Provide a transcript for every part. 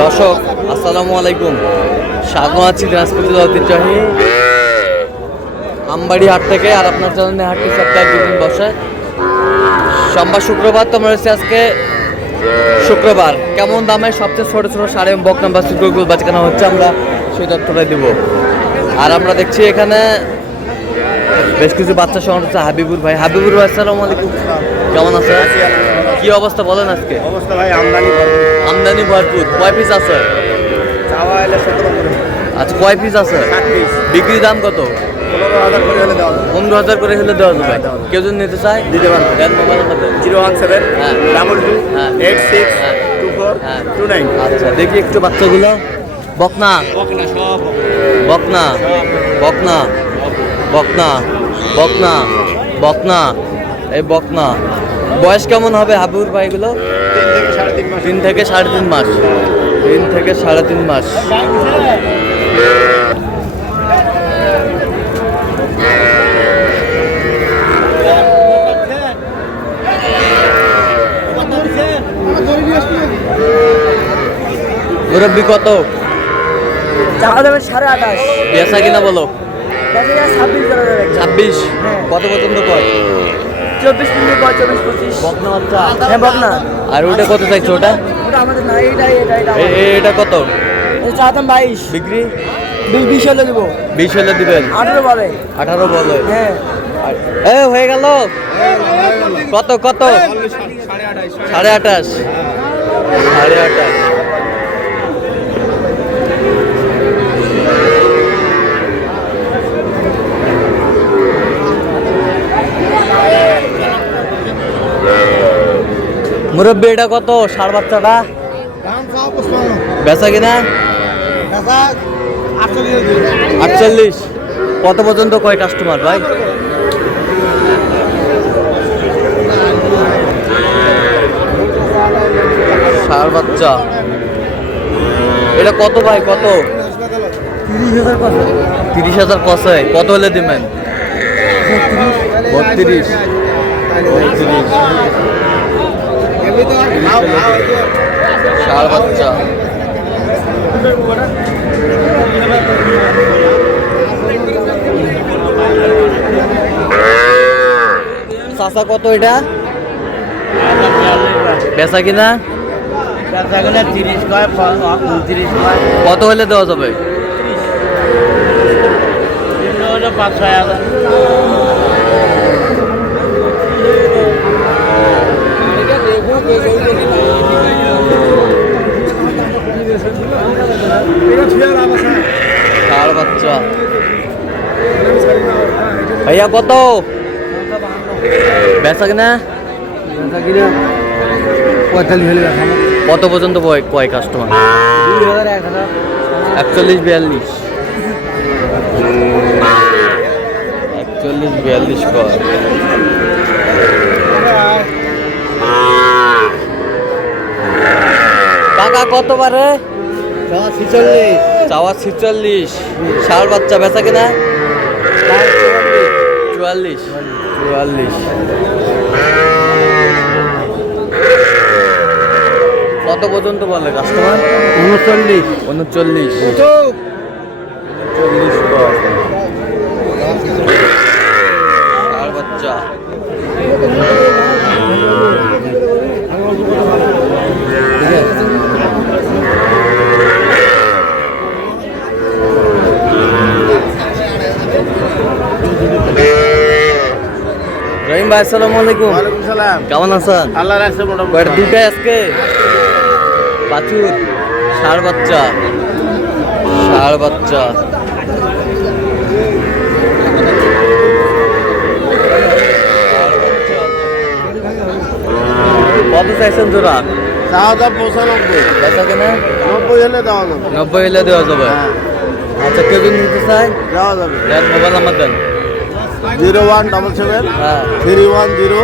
দর্শক আসসালামু আলাইকুম, স্বাগত আছি দিনাজপুরের ঐতিহ্যবাহী আমবাড়ি হাট থেকে। আর আপনার জন্য হাটটি সপ্তাহে দুদিন বসে, সোমবার শুক্রবার। তো আমরা রয়েছে আজকে শুক্রবার। কেমন দামে সবচেয়ে ছোটো ছোটো সাড়ে বক নাম্বার শুক্রগুলো বাঁচানো হচ্ছে, আমরা সেই তথ্যটা দিব। আর আমরা দেখছি এখানে বেশ কিছু বাচ্চা সহ হচ্ছে হাবিবুর ভাই। হাবিবুর ভাই আসসালামু আলাইকুম, কেমন আছে? কি অবস্থা বলেন আজকে? অবস্থা ভাই আমদানি ভরপুর। কয় পিস আছে? চাওয়া এলে 17 করে। আচ্ছা, কয় পিস আছে? 7 পিস। বিক্রি দাম কত? 15,000 করে হলে দেওয়া যাবে। 15,000 করে হলে দেওয়া যাবে। কেউ যদি নিতে চায় দিতে পারবো। দেন মোবাইল নাম্বার 017 হ্যাঁ 22 হ্যাঁ 86 হ্যাঁ 24 হ্যাঁ 29। আচ্ছা, দেখি একটু বাচ্চাগুলো। বকনা বকনা সব বকনা বকনা বকনা বকনা বকনা এই বকনা। বয়স কেমন হবে হাবিবুর ভাই এগুলো? 3 থেকে 3.5 মাস। 3 থেকে 3.5 মাস। মুরব্বি কত? চাওয়া যাবে 28.5। বেচা কিনা বলো? 26 কত পর্যন্ত কয়? 24 মিনিট 24-25। বকনা বাচ্চা। হ্যাঁ বকনা। আর ওটা কত চাইছো? ওটা ওটা আমাদের না, এইটাই এটা কত? এই চাতাম 22। বিক্রি 20 হলে দিব। 20 হলে দিবেন? 18 বলে। 18 বলে। হ্যাঁ হয়ে গেল। কত কত? 28.5। 28.5। মুরব্বী এটা কত? ষাঁড় বাচ্চাটা বেচা কিনা 48। কত পর্যন্ত কয় কাস্টমার ভাই? ষাঁড় বাচ্চা এটা কত ভাই? কত? 30,000 কষে। কত হলে দিবেন? 32। ষাঁড় বাচ্চা। চাচা কত এটা? বেচা কিনা 30 কয় 29 কয়। কত হলে দেওয়া যাবে? 5-6 হাজার। ষাঁড় বাচ্চা। ভাইয়া কত? বেচা কিনা 45 হলে দেখাবো। কত পর্যন্ত কয় কাস্টমার? 41-42। 41-42 কয়। টাকা কত পারে? চাওয়া 46। ষাঁড় বাচ্চা বেচা কিনা 44। কত পর্যন্ত বলে কাস্টমার? 39। ষাঁড় বাচ্চা। রহিম ভাই আসসালামু আলাইকুম। ওয়ালাইকুম সালাম। কেমন আছেন? আল্লাহ রাখছে মোটামুটি। কয়টা? দুটাই আজকে বাছুর। ষাঁড় বাচ্চা। কত চাইছেন জোড়া? চাওয়া দাম 95। বেচা কিনা 90 হলে দেওয়া যাবে। 90 হলে দেওয়া যাবে। আচ্ছা, কেউ যদি নিতে চায় দেওয়া যাবে। দেন, মোবাইল নাম্বার দেন। 0177 হ্যাঁ 310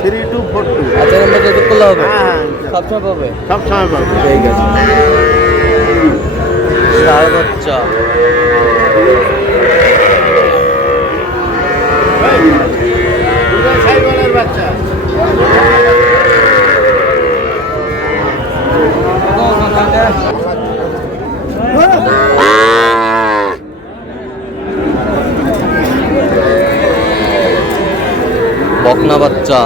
3242। আচ্ছা, নাম্বার যোগাযোগ করলে হবে? হ্যাঁ সবসময় পাবে। সব সময় পাবে। ঠিক আছে। ষাঁড় বাচ্চা। সাইবলের বাচ্চা। বকনা বাচ্চা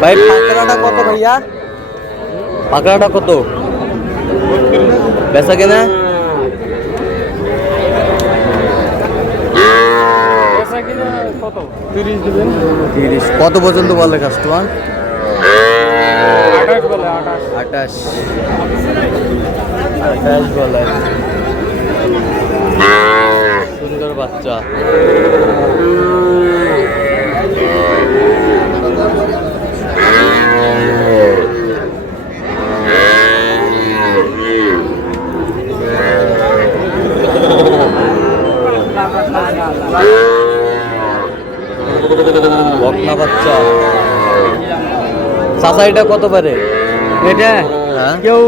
ভাই, পাকড়াটা কত ভাইয়া? পাকড়াটা কত বেচা কেনা? কত 30 দিবেন। 30। কত পর্যন্ত বলে কাস্টমার? 28 বলে 28 বলে। সুন্দর বাচ্চা। বকনা বাচ্চা। চাচা এটা কত পারে? এটা হ্যাঁ, কেউ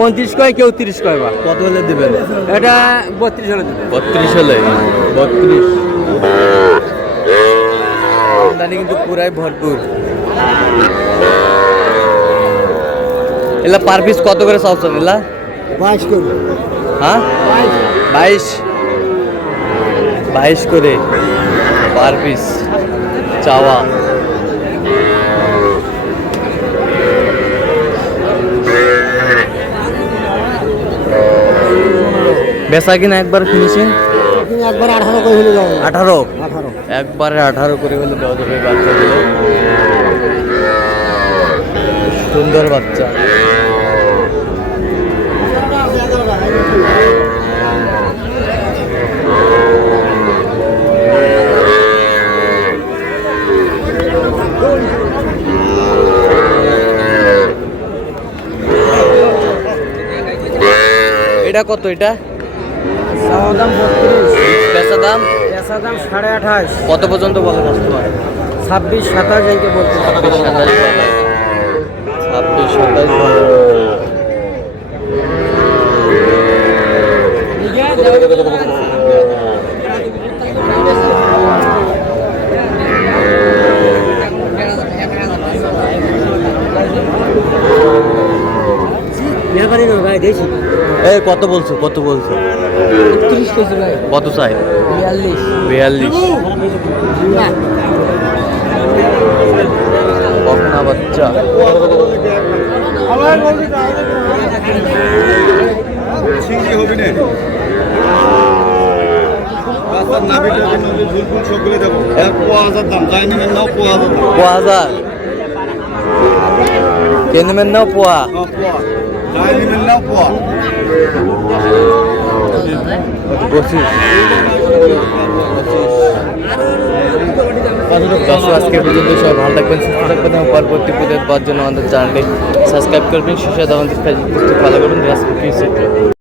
29 কয়, কেউ 30 কয় বা। কত হলে দিবেন? এটা 32 হলে দিবেন। 32 হলে। 32। আমদানি কিন্তু পুরাই ভরপুর। এলা পার পিস কত করে চাচ্ছেন এলা? 22 করে। হ্যাঁ, 22 করে পার পিস চাওয়া। বেচা কিনা একবার ফিনিশিং? তুমি একবার 18 করে হলে যাবে। 18। 18। একবারে 18 করে হলে দেওয়া যাবে বাচ্চাগুলো। সুন্দর বাচ্চা। এটা কত? এটা চাওয়া দাম 32, বেচা দাম বেচা দাম 28.5। কত পর্যন্ত বলে কাস্টমার? 26 27 যাইকে বলতে। 26 27 বলে। 26 27 বলে। ব্যাপারই না ভাই, দেখি এই কত বলছো? কত বলছো? 30 কইছে ভাই। কত চাই? 42। 42। না বকনা বাচ্চা। সিঙ্গি হবি না রাস্তার নাবিটা দিন নদী ঝুলফুল সবগুলো দেবো 1000 দাম যাই নেবেন নাও 1000 দাম 1000 কেনমেন নাও পোয়া। পোয়া যাই নেবেন নাও পোয়া। 25। দর্শক আজকে পর্যন্ত সবাই ভালো থাকবেন, সুস্থ থাকবেন এবং পরবর্তী পুজোর পাওয়ার জন্য আমাদের চ্যানেলটি সাবস্ক্রাইব করবেন। শেষে আমাদের ফেসবুক ফলো করবেন।